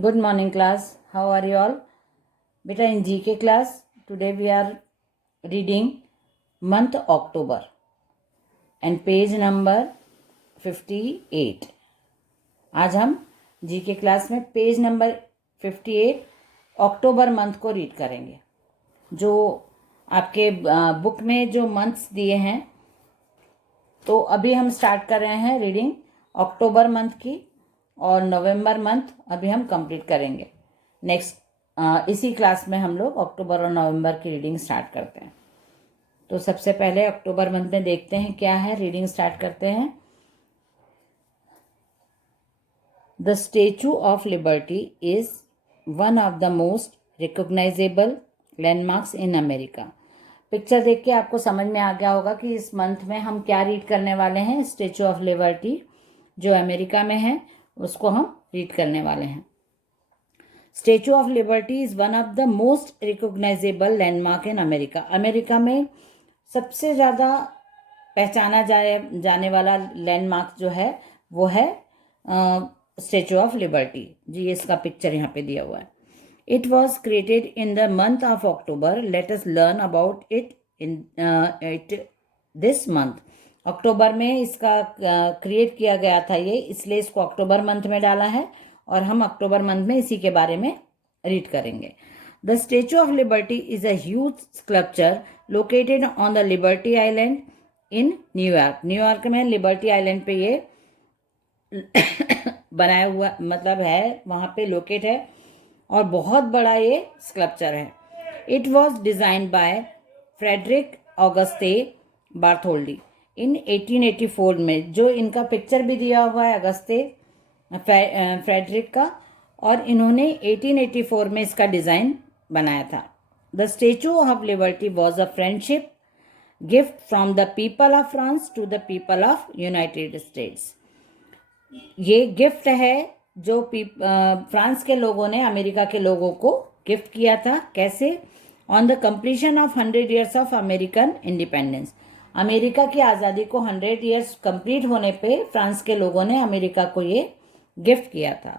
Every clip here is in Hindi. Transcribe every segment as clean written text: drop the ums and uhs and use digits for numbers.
Good morning class. How are you all? Beta, in GK class today we are reading month October and page number 58. आज हम GK क्लास में पेज नंबर 58 अक्टूबर मंथ को रीड करेंगे। जो आपके बुक में जो मंथ्स दिए हैं, तो अभी हम स्टार्ट कर रहे हैं रीडिंग अक्टूबर मंथ की, और नवंबर मंथ अभी हम कंप्लीट करेंगे। नेक्स्ट इसी क्लास में हम लोग अक्टूबर और नवंबर की रीडिंग स्टार्ट करते हैं। तो सबसे पहले अक्टूबर मंथ में देखते हैं क्या है, रीडिंग स्टार्ट करते हैं। The Statue of liberty is one of the most recognisable landmarks in America. Picture देख के आपको समझ में आ गया होगा कि इस मंथ में हम क्या रीड करने वाले हैं। स्टैचू ऑफ लिबर्टी जो अमेरिका में है उसको हम रीड करने वाले हैं। Statue of liberty is one of the most recognisable landmark in America. America में सबसे ज़्यादा पहचाना जाने वाला लैंडमार्क जो है वो है स्टैचू ऑफ लिबर्टी जी। इसका पिक्चर यहाँ पे दिया हुआ है। It was created in the month of October. Let us learn about it in this month. अक्टूबर में इसका क्रिएट किया गया था ये, इसलिए इसको अक्टूबर मंथ में डाला है और हम अक्टूबर मंथ में इसी के बारे में रीड करेंगे। The Statue of liberty is a huge sculpture located on the liberty island in New York. New York में लिबर्टी आइलैंड पे ये बनाया हुआ मतलब है, वहाँ पे लोकेट है और बहुत बड़ा ये स्कल्पचर है। It was designed by Frederic Auguste Bartholdi in 1884 में। जो इनका पिक्चर भी दिया हुआ है अगस्ते फ्रेडरिक का, और इन्होंने 1884 में इसका डिज़ाइन बनाया था। The Statue of Liberty was a friendship gift from the people of France to the people of United States. ये गिफ्ट है जो फ्रांस के लोगों ने अमेरिका के लोगों को गिफ्ट किया था। कैसे? On the completion of 100 years of American independence. America की आज़ादी को 100 ईयर्स कंप्लीट होने पे फ्रांस के लोगों ने अमेरिका को ये गिफ्ट किया था।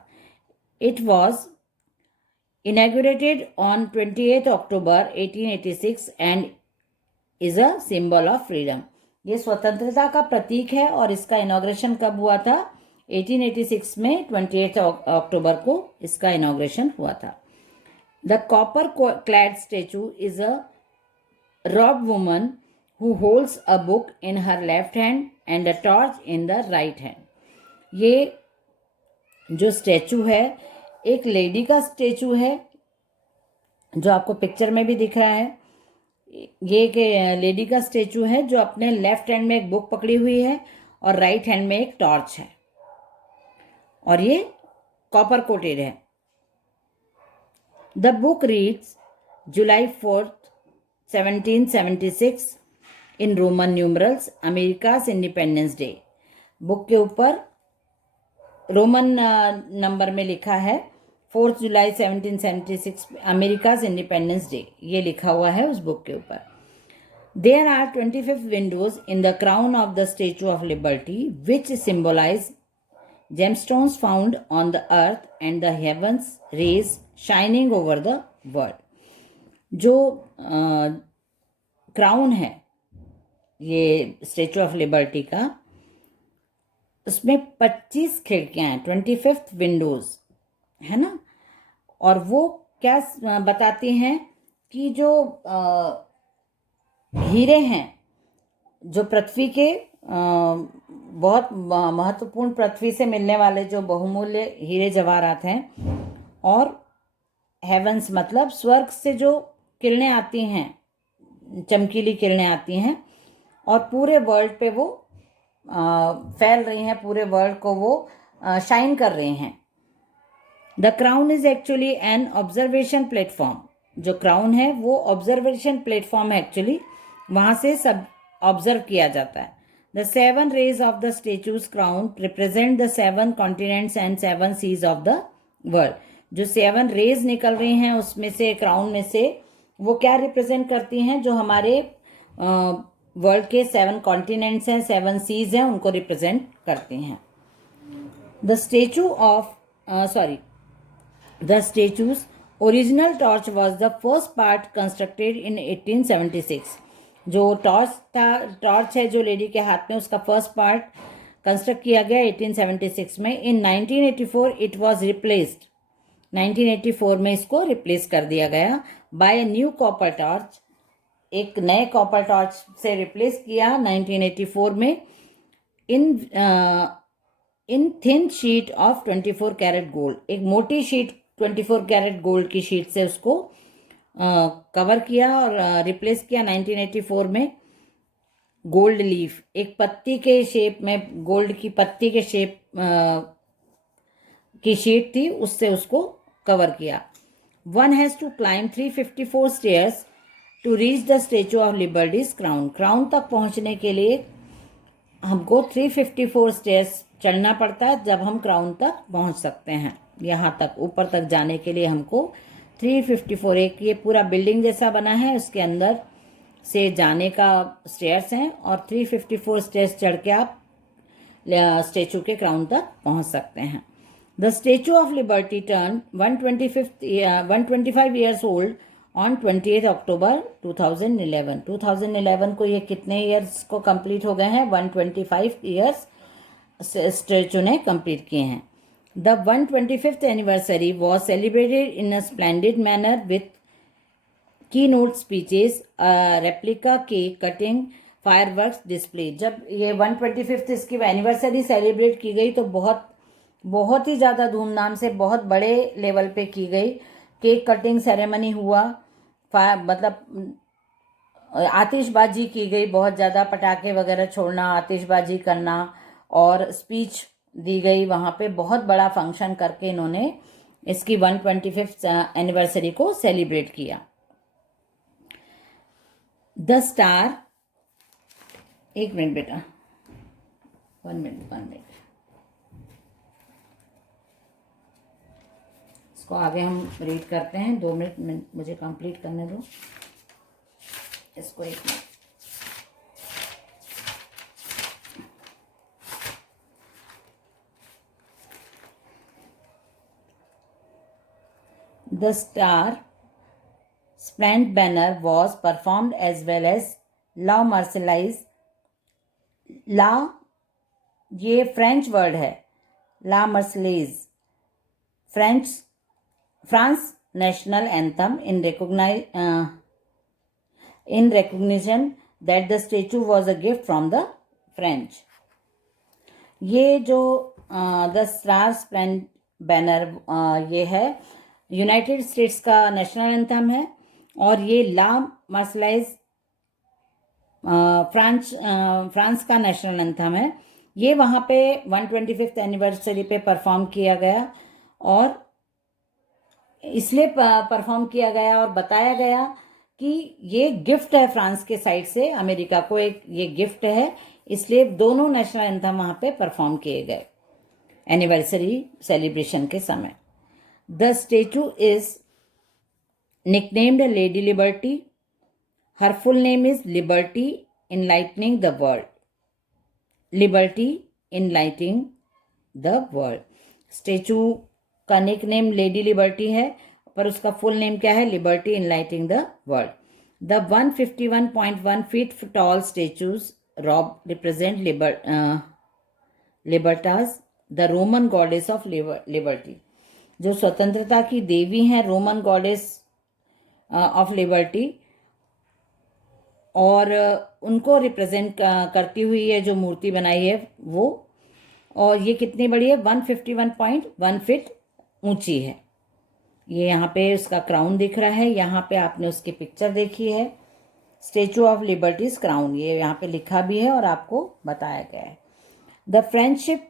It was inaugurated on 28 October 1886 and is a symbol of freedom. ये स्वतंत्रता का प्रतीक है और इसका इनॉग्रेशन कब हुआ था? 1886 में 28 अक्टूबर को इसका इनॉग्रेशन हुआ था। The copper clad statue is a robe woman who holds a book in her left hand and a torch in the right hand। ये जो स्टैचू है एक लेडी का स्टैचू है, जो आपको पिक्चर में भी दिख रहा है। ये एक लेडी का स्टैचू है जो अपने लेफ्ट हैंड में एक बुक पकड़ी हुई है और राइट हैंड में एक टॉर्च है, और ये कॉपर कोटेड है। The book reads July 4, 1776 in Roman numerals America's Independence Day. Book के ऊपर रोमन नंबर में लिखा है 4 जुलाई 1776 अमेरिकाज इंडिपेंडेंस डे, ये लिखा हुआ है उस बुक के ऊपर। There are 25 windows in the crown of the Statue of Liberty which symbolize gemstones found on the earth and the heavens rays shining over the world. जो क्राउन है ये स्टैचू ऑफ लिबर्टी का, उसमें 25 खिड़कियां हैं, 25 विंडोज है ना। और वो क्या बताती हैं कि जो हीरे हैं, जो पृथ्वी के बहुत महत्वपूर्ण पृथ्वी से मिलने वाले जो बहुमूल्य हीरे जवाहरात हैं, और हेवंस मतलब स्वर्ग से जो किरणें आती हैं, चमकीली किरणें आती हैं और पूरे वर्ल्ड पे वो फैल रही हैं, पूरे वर्ल्ड को वो शाइन कर रही हैं। The crown is actually an observation platform. जो क्राउन है वो ऑब्जर्वेशन प्लेटफॉर्म है, एक्चुअली वहाँ से सब ऑब्जर्व किया जाता है। The 7 rays of the statue's crown represent the 7 continents and 7 seas of the world. जो 7 रेज निकल रही हैं उसमें से, क्राउन में से, वो क्या रिप्रेजेंट करती हैं? जो हमारे वर्ल्ड के 7 कॉन्टिनेंट्स हैं, 7 सीज हैं, उनको रिप्रेजेंट करती हैं। The Statue of The statue's original torch was the first part constructed in 1876. जो टॉर्च है जो लेडी के हाथ में, उसका फर्स्ट पार्ट कंस्ट्रक्ट किया गया 1876 में. इन 1984 इट वॉज रिप्लेस्ड. 1984 में इसको रिप्लेस कर दिया गया by a new copper torch. एक नए कॉपर टॉर्च से रिप्लेस किया 1984 में in thin sheet of 24 carat gold. एक मोटी शीट 24 कैरेट गोल्ड की शीट से उसको कवर किया और रिप्लेस किया 1984 में. गोल्ड लीफ, एक पत्ती के शेप में, गोल्ड की पत्ती के शेप की शीट थी, उससे उसको कवर किया. One has to climb 354 stairs to reach the statue of liberty's crown. Crown तक पहुंचने के लिए हमको 354 स्टेयर्स चढ़ना पड़ता है, जब हम क्राउन तक पहुंच सकते हैं. यहाँ तक ऊपर तक जाने के लिए हमको 354, एक ये पूरा बिल्डिंग जैसा बना है, उसके अंदर से जाने का स्टेयर्स हैं और 354 स्टेयर्स चढ़ के आप स्टेचू के क्राउन तक पहुंच सकते हैं. The statue of liberty turn 125 years old on 28 अक्टूबर 2011. 2011 को ये कितने ईयर्स को कंप्लीट हो गए हैं? 125 ईयर्स स्टेचू ने कंप्लीट किए हैं. The 125th anniversary was celebrated in a splendid manner with key note speeches, replica cake cutting, fireworks display. जब ये 125th इसकी एनिवर्सरी सेलिब्रेट की गई तो बहुत ही ज़्यादा धूमधाम से, बहुत बड़े लेवल पे की गई. केक कटिंग सेरेमनी हुआ, मतलब आतिशबाजी की गई, बहुत ज़्यादा पटाखे वगैरह छोड़ना, आतिशबाजी करना और स्पीच दी गई. वहाँ पे बहुत बड़ा फंक्शन करके इन्होंने इसकी 125th एनिवर्सरी को सेलिब्रेट किया. द स्टार, एक मिनट बेटा, 1 मिनट, इसको आगे हम रीड करते हैं. 2 मिनट मुझे कंप्लीट करने दो इसको. 1 minute. The Star Splendid Banner was performed as well as La Marseillaise. La, ये फ्रेंच वर्ड है, La Marseillaise, France national anthem in recognition that the statue was a gift from the French. ये जो द स्टार स्प्लेंडिड बैनर ये है यूनाइटेड स्टेट्स का नेशनल एंथम है और ये ला मार्सलाइज फ्रांस का नेशनल एंथम है. ये वहाँ पे 125th एनिवर्सरी पे परफॉर्म किया गया और इसलिए परफॉर्म किया गया और बताया गया कि ये गिफ्ट है फ्रांस के साइड से अमेरिका को, एक ये गिफ्ट है, इसलिए दोनों नेशनल एंथम वहाँ पे परफॉर्म किए गए एनिवर्सरी सेलिब्रेशन के समय. The statue is nicknamed Lady Liberty. Her full name is Liberty Enlightening the World. Liberty Enlightening the World. Statue का निक नेम लेडी लिबर्टी है पर उसका फुल नेम क्या है? Liberty Enlightening the World. The 151.1 feet tall statue's robe represent Libertas, the Roman goddess of liberty. जो स्वतंत्रता की देवी हैं, रोमन गॉडेस ऑफ लिबर्टी, और उनको रिप्रेजेंट करती हुई है जो मूर्ति बनाई है वो. और ये कितनी बड़ी है? 151.1 फीट ऊंची है. ये यहाँ पे उसका क्राउन दिख रहा है. यहाँ पे आपने उसकी पिक्चर देखी है, स्टेचू ऑफ लिबर्टीज क्राउन, ये यहाँ पे लिखा भी है और आपको बताया गया है. The French ship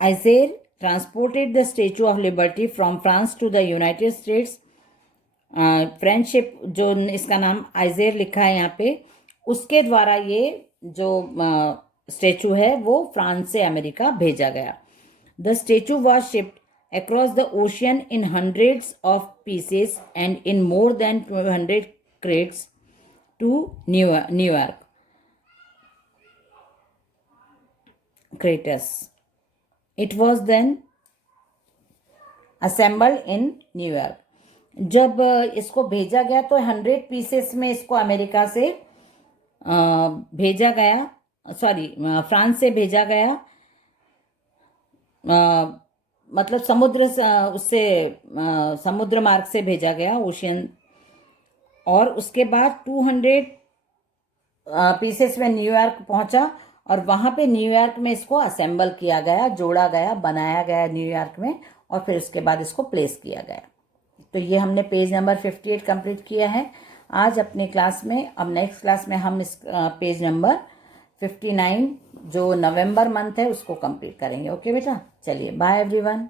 Isere transported the Statue of Liberty from France to the United States. Friendship, जो इसका नाम आइजेर लिखा है यहाँ पे, उसके द्वारा ये जो स्टेचू है वो फ्रांस से अमेरिका भेजा गया. The statue was shipped across the ocean in hundreds of pieces and in more than 200 crates to New York. Craters. It was then assembled in New York. जब इसको भेजा गया तो 100 पीसेस में इसको अमेरिका से भेजा गया, सॉरी फ्रांस से भेजा गया, मतलब उससे समुद्र मार्ग से भेजा गया, ओशियन। और उसके बाद 200 पीसेस में न्यूयॉर्क पहुंचा और वहां पे न्यूयॉर्क में इसको असेंबल किया गया, जोड़ा गया, बनाया गया न्यूयॉर्क में, और फिर उसके बाद इसको प्लेस किया गया। तो ये हमने पेज नंबर 58 कंप्लीट किया है आज अपने क्लास में। अब नेक्स्ट क्लास में हम इस पेज नंबर 59 जो नवंबर मंथ है उसको कंप्लीट करेंगे। ओके बेटा, चलिए बाय एवरीवन।